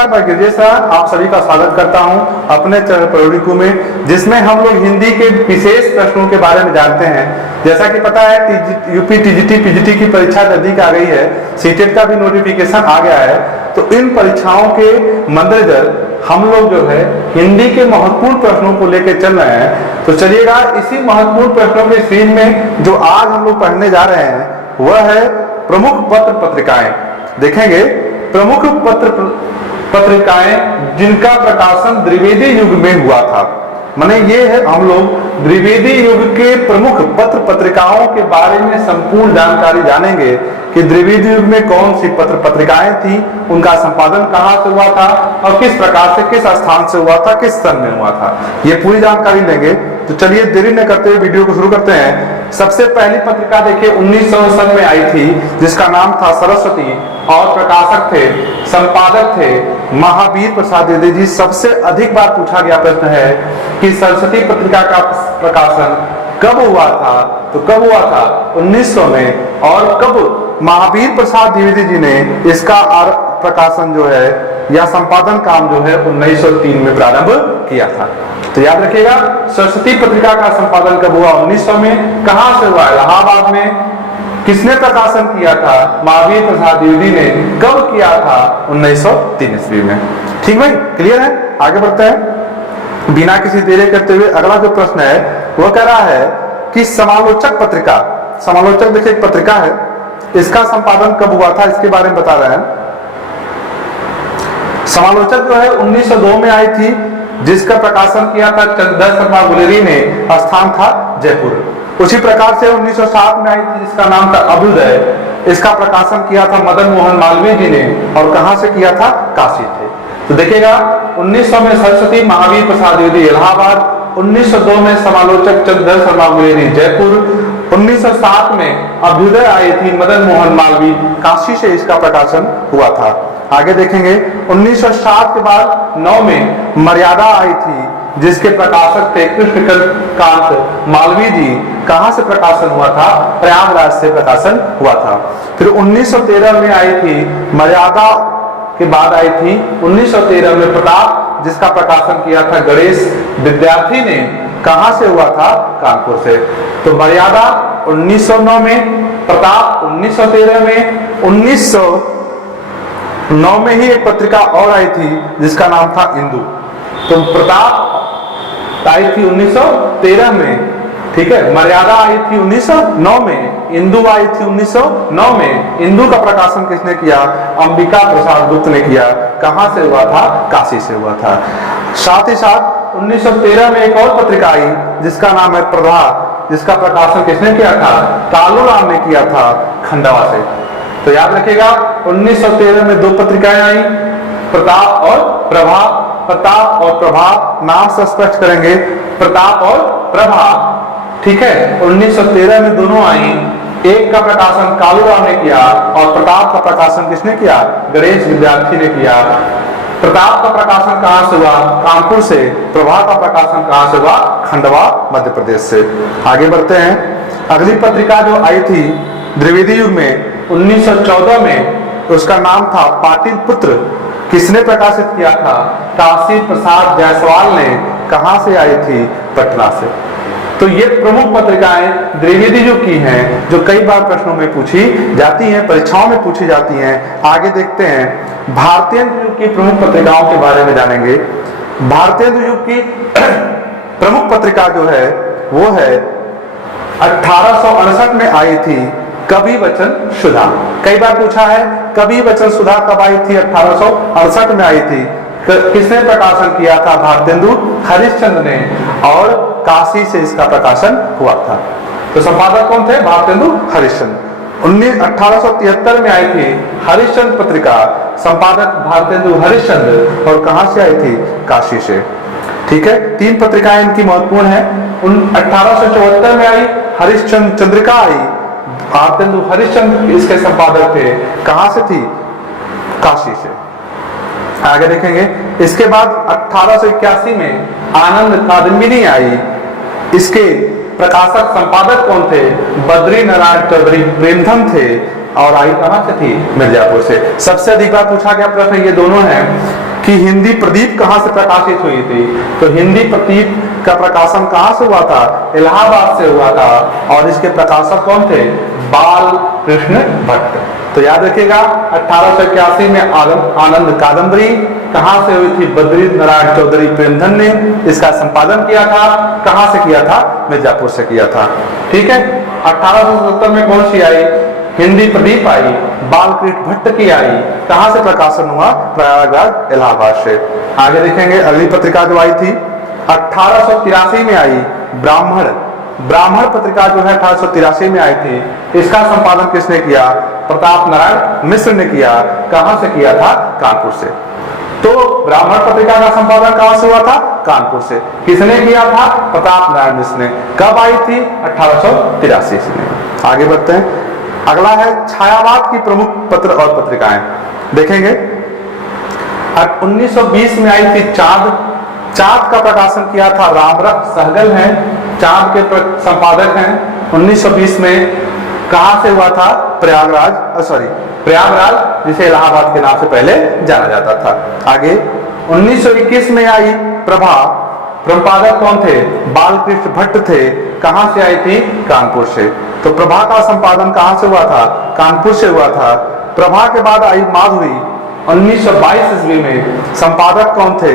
नमस्कार मैं गिरिजेश सर, आप सभी का स्वागत करता हूं अपने चैनल प्रोडिकू में, जिसमें हम लोग हिंदी के विशेष प्रश्नों के बारे में जानते हैं। जैसा कि पता है यूपी टीजीटी पीजीटी की परीक्षा नजदीक आ गई है, सीटेट का भी नोटिफिकेशन आ गया है। तो इन परीक्षाओं के मद्देनजर हम लोग जो है हिंदी के महत्वपूर्ण प्रश्नों को लेकर चल रहे हैं। तो चलिएगा, इसी महत्वपूर्ण प्रश्नों के सीरीज में जो आज हम लोग पढ़ने जा रहे हैं वह है प्रमुख पत्र पत्रिकाएं। देखेंगे प्रमुख पत्रिकाएं जिनका प्रकाशन द्विवेदी युग में हुआ था। माने ये है, हम लोग द्विवेदी युग के प्रमुख पत्र पत्रिकाओं के बारे में संपूर्ण जानकारी जानेंगे कि द्विवेदी युग में कौन सी पत्र पत्रिकाएं थी, उनका संपादन कहाँ से हुआ था और किस प्रकार से, किस स्थान से हुआ था, किस सन में हुआ था, ये पूरी जानकारी लेंगे। तो चलिए देरी न करते हुए वीडियो को शुरू करते हैं। सबसे पहली पत्रिका देखिए 1900 सन में आई थी, जिसका नाम था सरस्वती और प्रकाशक थे, संपादक थे महावीर प्रसाद द्विवेदी जी। सबसे अधिक बार पूछा गया प्रश्न है कि सरस्वती पत्रिका का प्रकाशन कब हुआ था, तो कब हुआ था 1900 में, और कब महावीर प्रसाद द्विवेदी जी ने इसका प्रकाशन जो है या संपादन काम जो है 1903 में प्रारंभ किया था। तो याद रखिएगा, सरस्वती पत्रिका का संपादन कब हुआ 1900 में, कहां से हुआ, इलाहाबाद में। किसने प्रकाशन किया था, महावीर प्रसाद द्विवेदी ने। कब किया था, 1903 ईस्वी में। ठीक भाई, क्लियर है। आगे बढ़ते हैं बिना किसी देरी करते हुए। अगला जो प्रश्न है वह कह रहा है कि समालोचक पत्रिका, समालोचक देखिए एक पत्रिका है, इसका संपादन कब हुआ था, इसके बारे में बता रहे हैं। समालोचक जो है 1902 में आई थी, जिसका प्रकाशन किया था चंद्र शर्मा गुलेरी ने, स्थान था जयपुर। उसी प्रकार से 1907 में आई थी, जिसका नाम था अभ्युदय, इसका प्रकाशन किया था मदन मोहन मालवीय जी ने, और कहां से किया था, काशी थे। तो देखिएगा 1900 में सरस्वती महावीर प्रसाद द्विवेदी इलाहाबाद, 1902 में समालोचक चंद्र शर्मा गुलेरी जयपुर, 1907 में अभ्युदय आई थी मदन मोहन मालवीय, काशी से इसका प्रकाशन हुआ था। आगे देखेंगे 1907 के बाद 9 में मर्यादा आई थी, जिसके प्रकाशक थे कृष्णकांत मालवीय जी। कहां से प्रकाशन हुआ था, प्रयागराज से प्रकाशन हुआ था। फिर 1913 में आई थी मर्यादा, के बाद आई थी 1913 में प्रताप, जिसका प्रकाशन किया था गणेश विद्यार्थी ने। कहां से हुआ था, कानपुर से। तो मर्यादा 1909 में, प्रताप 1913 में, 1909 में ही एक पत्रिका और आई थी जिसका नाम था इंदु। तो प्रताप आई थी 1913 में, ठीक है। मर्यादा आई थी 1909 में, इंदु आई थी 1909 में। इंदु का प्रकाशन किसने किया, अंबिका प्रसाद गुप्त ने किया। कहां से हुआ था, काशी से हुआ था। साथ ही साथ 1913 में एक और पत्रिका आई जिसका नाम है प्रभा, जिसका प्रकाशन किसने किया था, कालूराम ने किया था, खंडवा से। तो याद रखिएगा 1913 में 2 पत्रिकाएं आई, प्रताप और प्रभा। प्रताप और प्रभा नाम से स्पष्ट करेंगे, प्रताप और प्रभा, ठीक है। 1913 में दोनों आई, एक का प्रकाशन कालूराम ने किया और प्रताप का प्रकाशन किसने किया, गणेश विद्यार्थी ने किया। प्रताप का प्रकाशन कहां से हुआ, कानपुर से। प्रभा का प्रकाशन कहां से हुआ, खंडवा मध्य प्रदेश से। आगे बढ़ते हैं। अगली पत्रिका जो आई थी द्विवेदी युग में 1914 में, उसका नाम था पाटिल पुत्र। किसने प्रकाशित किया था, काशी प्रसाद जायसवाल ने। कहां से आई थी, पटना से। तो ये प्रमुख पत्रिकाएं द्विवेदी युग की हैं, जो कई बार प्रश्नों में पूछी जाती हैं, परीक्षाओं में पूछी जाती हैं। आगे देखते हैं भारतीय युग की प्रमुख पत्रिकाओं के बारे में जानेंगे। भारतीय युग की प्रमुख पत्रिका जो है वो है 1868 में आई थी कवि वचन सुधा। कई बार पूछा है कवि वचन सुधा कब आई थी, 1868 में आई थी। किसने प्रकाशन किया था, भारतेंदु हरिश्चंद्र ने, और काशी से इसका प्रकाशन हुआ था। तो संपादक कौन थे, भारतेंदु हरिश्चंद्र। 1873 में आई थी हरिश्चंद्र पत्रिका, संपादक भारतेंदु हरिश्चंद्र, और कहां से आई थी, काशी से। ठीक है, 3 पत्रिकाएं इनकी महत्वपूर्ण है। 1874 में आई हरिश्चंद्र चंद्रिका आई, भारतेंदु हरिश्चंद्र इसके संपादक थे। कहां से थी, काशी से। आगे देखेंगे। इसके बाद 1881 में आनंद कादम्बिनी आई, इसके प्रकाशक संपादक कौन थे, बद्री नारायण चौधरी प्रेमधन थे, और आई कहां से थी, मिर्जापुर से। सबसे अधिक बार पूछा गया प्रश्न ये दोनों हैं। कि हिंदी प्रदीप कहाँ से प्रकाशित हुई थी। तो हिंदी प्रदीप का प्रकाशन कहाँ से हुआ था, इलाहाबाद से हुआ था, और इसके प्रकाशक कौन थे, बाल कृष्ण भट्ट। तो याद रखिएगा 1881 में आनंद कादम्बरी कहाँ से हुई थी, बद्री नारायण चौधरी प्रेमधन ने इसका संपादन किया था। कहाँ से किया था, मिर्जापुर से किया था। ठीक है। 1870 में कौन सी आई, हिंदी प्रदीप आई, बालकृष्ण भट्ट की आई। कहां से प्रकाशन हुआ, प्रयागराज इलाहाबाद से। आगे देखेंगे अगली पत्रिका जो आई थी 1883 में आई, ब्राह्मण पत्रिका जो है 1883 में आई थी। इसका संपादन किसने किया, प्रताप नारायण मिश्र ने किया। कहां से किया था, कानपुर से। तो ब्राह्मण पत्रिका का संपादन कहां से हुआ था, कानपुर से। किसने किया था, प्रताप नारायण मिश्र ने। कब आई थी, 1883 में। आगे बढ़ते हैं। अगला है छायावाद की प्रमुख पत्र और पत्रिकाएं। देखेंगे 1920 में आई थी चाँद का प्रकाशन किया था रामरख सहगल हैं, चाँद के संपादक हैं। 1920 में कहां से हुआ था, प्रयागराज जिसे इलाहाबाद के नाम से पहले जाना जाता था। आगे 1921 में आई प्रभा, संपादक कौन थे, बालकृष्ण भट्ट थे। कहां से आई थी, कानपुर से। तो प्रभा का संपादन कहां से हुआ था, कानपुर से हुआ था। प्रभा के बाद आई माधुरी 1922 ईस्वी में। संपादक कौन थे,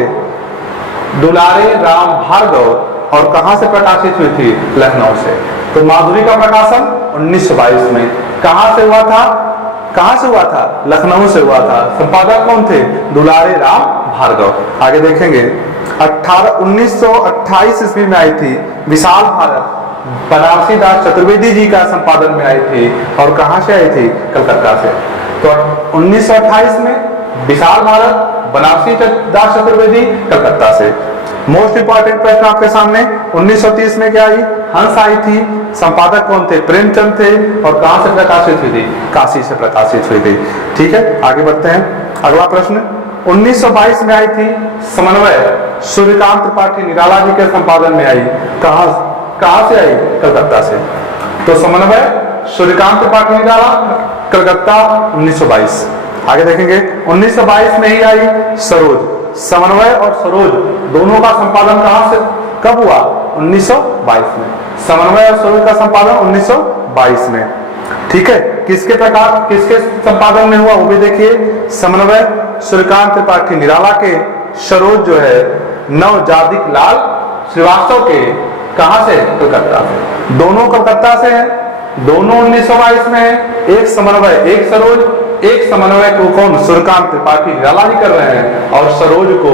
दुलारे राम भार्गव, और कहां से प्रकाशित हुई थी, लखनऊ से। तो माधुरी का प्रकाशन 1922 में कहां से हुआ था, लखनऊ से हुआ था। संपादक कौन थे, दुलारे राम भार्गव। आगे देखेंगे 1928 ईस्वी में आई थी विशाल भारत, बनारसी दास चतुर्वेदी जी का संपादन में आई थी। और कहां से आई थी, कलकत्ता से। तो 1928 में विशाल भारत, बनारसी दास चतुर्वेदी, कलकत्ता से। मोस्ट इंपॉर्टेंट प्रश्न आपके सामने 1930 में क्या आई, हंस आई थी। संपादक कौन थे, प्रेमचंद थे। और कहां से प्रकाशित हुई थी, काशी से प्रकाशित हुई थी। ठीक है, आगे बढ़ते हैं। अगला प्रश्न 1922 में आई थी समन्वय, सूर्यकांत त्रिपाठी निराला जी के संपादन में आई। कहां से आई, कलकत्ता से। तो समन्वय सूर्यकांत त्रिपाठी निराला, कलकत्ता 1922। आगे देखेंगे 1922 में ही आई सरोज। समन्वय और सरोज दोनों का संपादन कहां से कब हुआ, 1922 में। समन्वय और सरोज का संपादन 1922 में। ठीक है, किसके संपादन में हुआ वो भी देखिए। समन्वय सूर्यकांत त्रिपाठी निराला के, सरोज जो है नवजादिक लाल श्रीवास्तव के। कहां से, कलकत्ता से। दोनों कलकत्ता से हैं, दोनों 1922 में है। एक समन्वय, एक सरोज। एक समन्वय को कौन, सूर्यकांत त्रिपाठी निराला ही कर रहे हैं, और सरोज को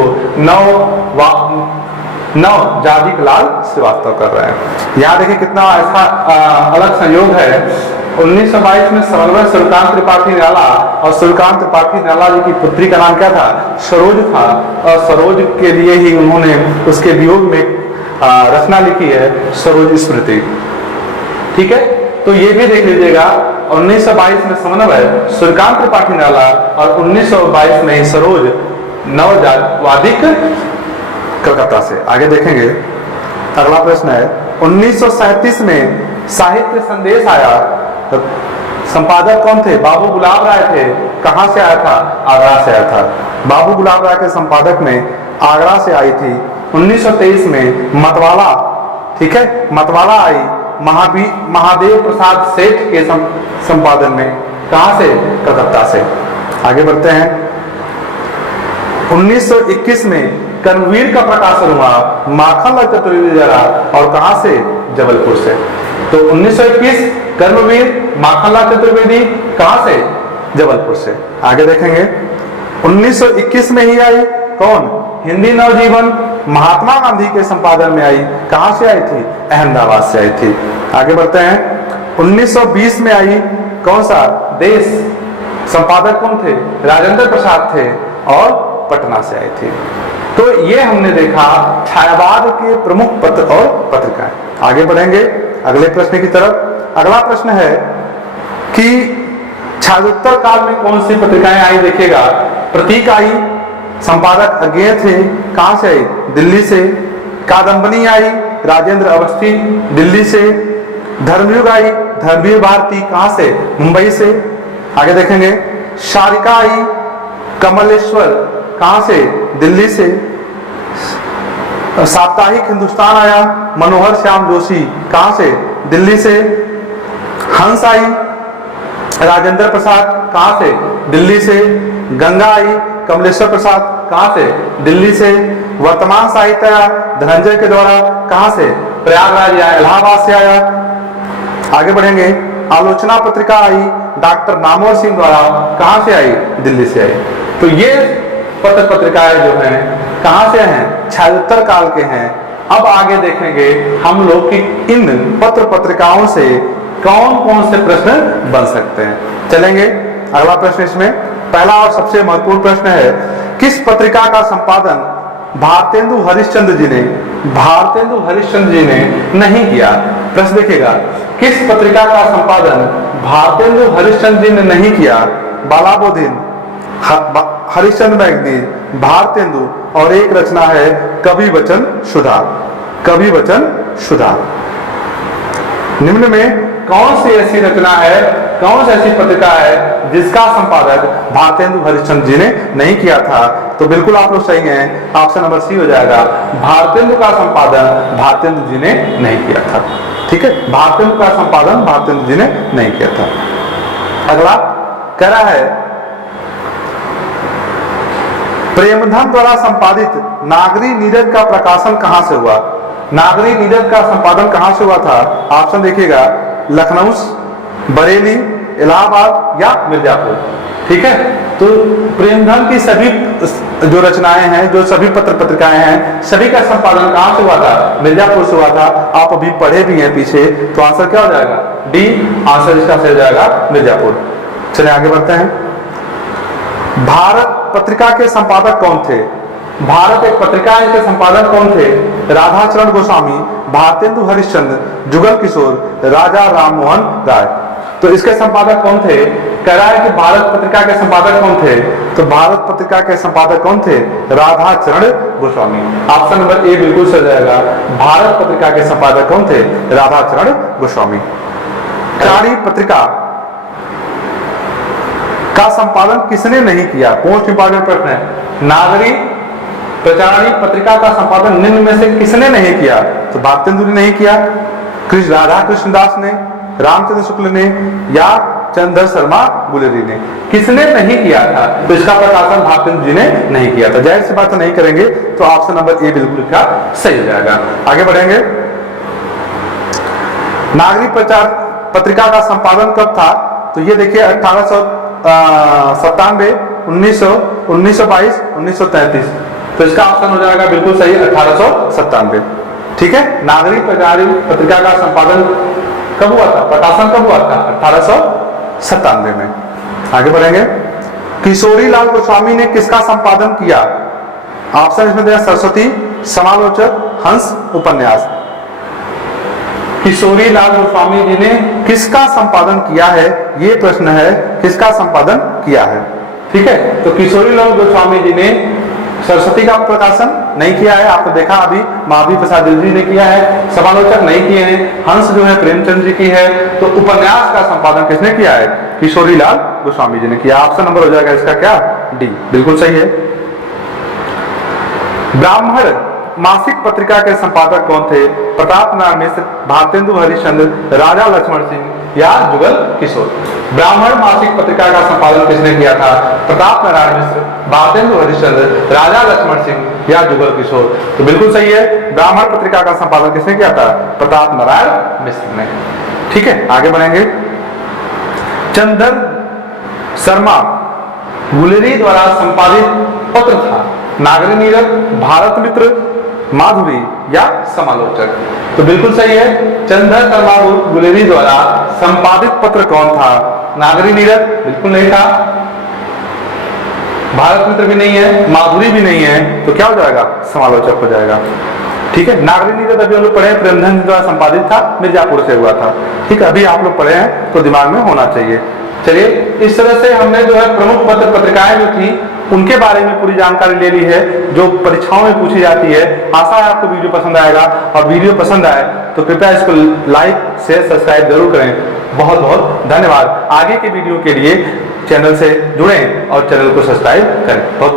नवजादिक लाल श्रीवास्तव कर रहे हैं। यहाँ देखिए कितना ऐसा अलग संयोग है। 1922 में समन्वय सूर्यकांत त्रिपाठी निराला, और सूर्यकांत त्रिपाठी निराला जी की पुत्री का नाम क्या था, सरोज था। और सरोज के लिए ही उन्होंने उसके वियोग में रचना लिखी है, सरोज स्मृति। ठीक है, तो ये भी देख लीजिएगा 1922 में समन्वय सूर्यकांत त्रिपाठी निराला, और 1922 में ही सरोज नवजादिक, कलकत्ता से। आगे देखेंगे अगला प्रश्न है 1937 में साहित्य संदेश आया। तो संपादक कौन थे, बाबू गुलाब राय थे। कहां से आया था, आगरा से आया था। बाबू गुलाब राय के संपादक में आगरा से आई थी। 1923 में मतवाला, ठीक है, मतवाला आई महादेव प्रसाद सेठ के संपादन में। कहां से, कलकत्ता से। आगे बढ़ते हैं 1921 में कर्मवीर का प्रकाशन हुआ माखनलाल चतुर्वेदी द्वारा, और कहां से, जबलपुर से। तो 1921 कर्मवीर माखनलाल चतुर्वेदी, कहां से, जबलपुर से। आगे देखेंगे 1921 में ही आई कौन, हिंदी नवजीवन, महात्मा गांधी के संपादन में आई। कहां से आई थी, अहमदाबाद से आई थी। आगे बढ़ते हैं 1920 में आई कौन सा, देश। संपादक कौन थे, राजेंद्र प्रसाद थे, और पटना से आई थी। तो ये हमने देखा छायावाद के प्रमुख पत्र और पत्रिकाएं। आगे बढ़ेंगे अगले प्रश्न की तरफ। अगला प्रश्न है कि छायोत्तर काल में कौन सी पत्रिकाएं आई। देखिएगा प्रतीक आई, संपादक अज्ञेय थे। कहां से आई, दिल्ली से। कादम्बनी आई, राजेंद्र अवस्थी, दिल्ली से। धर्मयुग आई, धर्मवीर भारती, कहां से, मुंबई से। आगे देखेंगे शारिका आई, कमलेश्वर, कहां से? दिल्ली से। साप्ताहिक हिंदुस्तान आया मनोहर श्याम जोशी, कहां से? दिल्ली से। हंस आई राजेंद्र प्रसाद, कहां से? दिल्ली से। गंगा आई कमलेश्वर प्रसाद, कहां से? दिल्ली से। वर्तमान साहित्य आया धनंजय के द्वारा, कहां से? प्रयागराज या इलाहाबाद से आया। आगे बढ़ेंगे। आलोचना पत्रिका आई डॉक्टर नामवर सिंह द्वारा, कहां से आई? दिल्ली से आई। तो ये पत्र पत्रिकाएं जो हैं कहां से हैं? छायोत्तर काल के हैं। अब आगे देखेंगे हम लोग कि इन पत्र पत्रिकाओं से कौन कौन से प्रश्न बन सकते हैं। चलेंगे अगला प्रश्न। इसमें पहला और सबसे महत्वपूर्ण प्रश्न है, किस पत्रिका का संपादन भारतेंदु हरिश्चंद्र जी ने नहीं किया? प्रश्न देखिएगा, किस पत्रिका का संपादन भारतेंदु हरिश्चंद्र जी ने नहीं किया? बालाबोधिन, हरिश्चंद्र मैगजीन, भारतेंदु और एक रचना है कवि वचन सुधा। कवि वचन सुधा। निम्न में कौन सी ऐसी रचना है, कौन सी ऐसी पत्रिका है जिसका संपादक भारतेंदु हरिश्चंद्र जी ने नहीं किया था? तो बिल्कुल आप लोग सही हैं, ऑप्शन नंबर सी हो जाएगा। भारतेंदु का संपादन भारतेंदु जी ने नहीं किया था। ठीक है, भारतेंदु का संपादन भारतेंदु जी ने नहीं किया था। अगला कह रहा है, प्रेमधन द्वारा संपादित नागरी नीरज का प्रकाशन कहां से हुआ? नागरी नीरज का संपादन कहां से हुआ था? ऑप्शन देखिएगा, लखनऊ, बरेली, इलाहाबाद या मिर्जापुर। ठीक है, तो प्रेमधन की सभी जो रचनाएं हैं, जो सभी पत्र पत्रिकाएं हैं, सभी का संपादन कहां से हुआ था? मिर्जापुर से हुआ था। आप अभी पढ़े भी हैं पीछे, तो आंसर क्या हो जाएगा? डी आंसर इसका सही हो जाएगा, मिर्जापुर। चलिए आगे बढ़ते हैं। भारत पत्रिका के संपादक कौन थे? भारत एक पत्रिका है, इसके संपादक कौन थे? राधाचरण गोस्वामी, भारतेंदु हरिश्चंद्र, जुगल किशोर, राजा राममोहन राय। तो इसके संपादक कौन थे? कह रहा है कि भारत पत्रिका के संपादक कौन थे? तो भारत पत्रिका के संपादक कौन थे? Radhacharan Goswami. Option number A बिल्कुल सही जाएगा। भारत पत्रिका के संपादक कौन थे? राधाचरण गोस्वामी। प्रचारणी पत्रिका का संपादन किसने नहीं किया? मोस्ट इंपॉर्टेंट प्रश्न है। नागरी प्रचारणी पत्रिका का संपादन निम्न में से किसने नहीं किया? तो भारतेंदु ने नहीं किया, राधा कृष्णदास ने, रामचंद्र शुक्ल ने या चंद्र शर्मा गुलेरी ने। किसने नहीं किया था? तो इसका प्रकाशन भारतेंदु जी ने नहीं किया था। जाहिर सी बात नहीं करेंगे, तो ऑप्शन नंबर ए बिल्कुल का सही हो जाएगा। आगे बढ़ेंगे। नागरी प्रचार पत्रिका का संपादन कब था? तो ये देखिए 1897, 1922, 1933। तो इसका ऑप्शन हो जाएगा बिल्कुल सही 1897। ठीक है, नागरी प्रचारणी पत्रिका का संपादन कब हुआ था? प्रकाशन कब हुआ था? 1897 में। आगे बढ़ेंगे। किशोरी लाल गोस्वामी ने किसका संपादन किया? ऑप्शन इसमें दिया, सरस्वती, समालोचक, हंस, उपन्यास। किशोरी लाल गोस्वामी जी ने किसका संपादन किया है? ये प्रश्न है, किसका संपादन किया है? ठीक है, तो किशोरी लाल गोस्वामी जी ने सरस्वती का प्रकाशन नहीं किया है, आपने देखा अभी, महावीर प्रसाद जी ने किया है। समालोचक नहीं किए हैं। हंस जो है प्रेमचंद जी की है। तो उपन्यास का संपादन किसने किया है? किशोरी लाल गोस्वामी जी ने किया। ऑप्शन नंबर हो जाएगा इसका क्या? डी बिल्कुल सही है। ब्राह्मण मासिक पत्रिका के संपादक कौन थे? प्रताप नारायण मिश्र, भारतेंदु हरिश्चंद्र, राजा लक्ष्मण सिंह या जुगल किशोर। ब्राह्मण मासिक पत्रिका का संपादन किसने किया था? प्रताप नारायण मिश्र, भारतेंदु हरिश्चंद्र, राजा लक्ष्मण सिंह या जुगल किशोर। तो बिल्कुल सही है, ब्राह्मण पत्रिका का संपादन किसने किया था? प्रताप नारायण मिश्र ने। ठीक है, आगे बढ़ेंगे। चंदन शर्मा गुलेरी द्वारा संपादित पत्र था नागरी नीरज, भारत मित्र, माधुरी या समालोचक। तो बिल्कुल सही है, चंदन शर्मा गुलेरी द्वारा संपादित पत्र कौन था? नागरी नीरज बिल्कुल नहीं था, भारत मित्र भी नहीं है, माधुरी भी नहीं है। तो क्या हो जाएगा? समालोचक हो जाएगा। ठीक है, नागरी नीरज अभी हम लोग पढ़े हैं, प्रेमधन द्वारा संपादित था, मिर्जापुर से हुआ था। ठीक है, अभी आप लोग पढ़े हैं तो दिमाग में होना चाहिए। चलिए, इस तरह से हमने जो है प्रमुख पत्र पत्रिकाएं जो थी उनके बारे में पूरी जानकारी ले ली है, जो परीक्षाओं में पूछी जाती है। आशा है आपको वीडियो पसंद आएगा, और वीडियो पसंद आए तो कृपया इसको लाइक शेयर सब्सक्राइब जरूर करें। बहुत बहुत धन्यवाद। आगे के वीडियो के लिए चैनल से जुड़ें और चैनल को सब्सक्राइब करें। बहुत